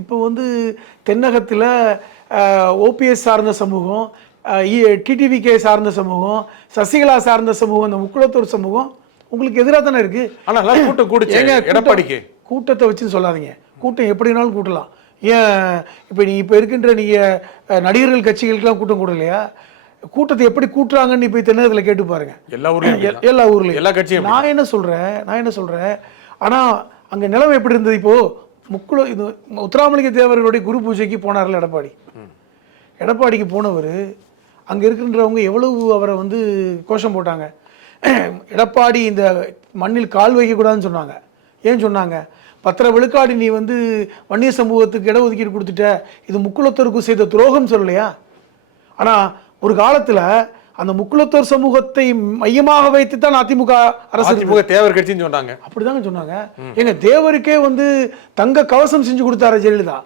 இப்போ வந்து தென்னகத்தில் ஓபிஎஸ் சார்ந்த சமூகம், டிடிவிகே சார்ந்த சமூகம், சசிகலா சார்ந்த சமூகம், இந்த முக்குளத்தூர் சமூகம் உங்களுக்கு எதிராக தானே இருக்கு. ஆனால் கூட்டம் கூடிச்சு எடப்பாடிக்கு. கூட்டத்தை வச்சுன்னு சொல்லாதீங்க, கூட்டம் எப்படினாலும் கூட்டலாம். ஏன் இப்போ இப்போ இருக்கின்ற நீங்கள் நடிகர்கள் கட்சிகளுக்கெல்லாம் கூட்டம் கூடலையா? கூட்டத்தை எப்படி கூட்டுறாங்கன்னு போய் தென்னகத்தில் கேட்டு பாருங்க. எல்லா ஊர்லையும் எல்லா கட்சியும். நான் என்ன சொல்கிறேன் ஆனால் அங்கே நிலைமை எப்படி இருந்தது? இப்போது இது முத்துராமலிங்க தேவர்களுடைய குரு பூஜைக்கு போனார்ல எடப்பாடிக்கு போனவர், அங்கே இருக்கின்றவங்க எவ்வளவு அவரை வந்து கோஷம் போட்டாங்க. எடப்பாடி இந்த மண்ணில் கால் வைக்கக்கூடாதுன்னு சொன்னாங்க. ஏன் சொன்னாங்க? 10 விழுக்காடு நீ வந்து வன்னியர் சமூகத்துக்கு இடஒதுக்கீடு கொடுத்துட்ட, இது முக்குளத்தூருக்கு செய்த துரோகம் சொல்லலையா? ஆனால் ஒரு காலத்தில் அந்த முக்குளத்தூர் சமூகத்தை மையமாக வைத்து தான் அதிமுக அரசு தேவர் கட்சின்னு சொன்னாங்க. அப்படிதாங்க சொன்னாங்க. எங்க தேவருக்கே வந்து தங்க கவசம் செஞ்சு கொடுத்தாரு ஜெயலலிதா.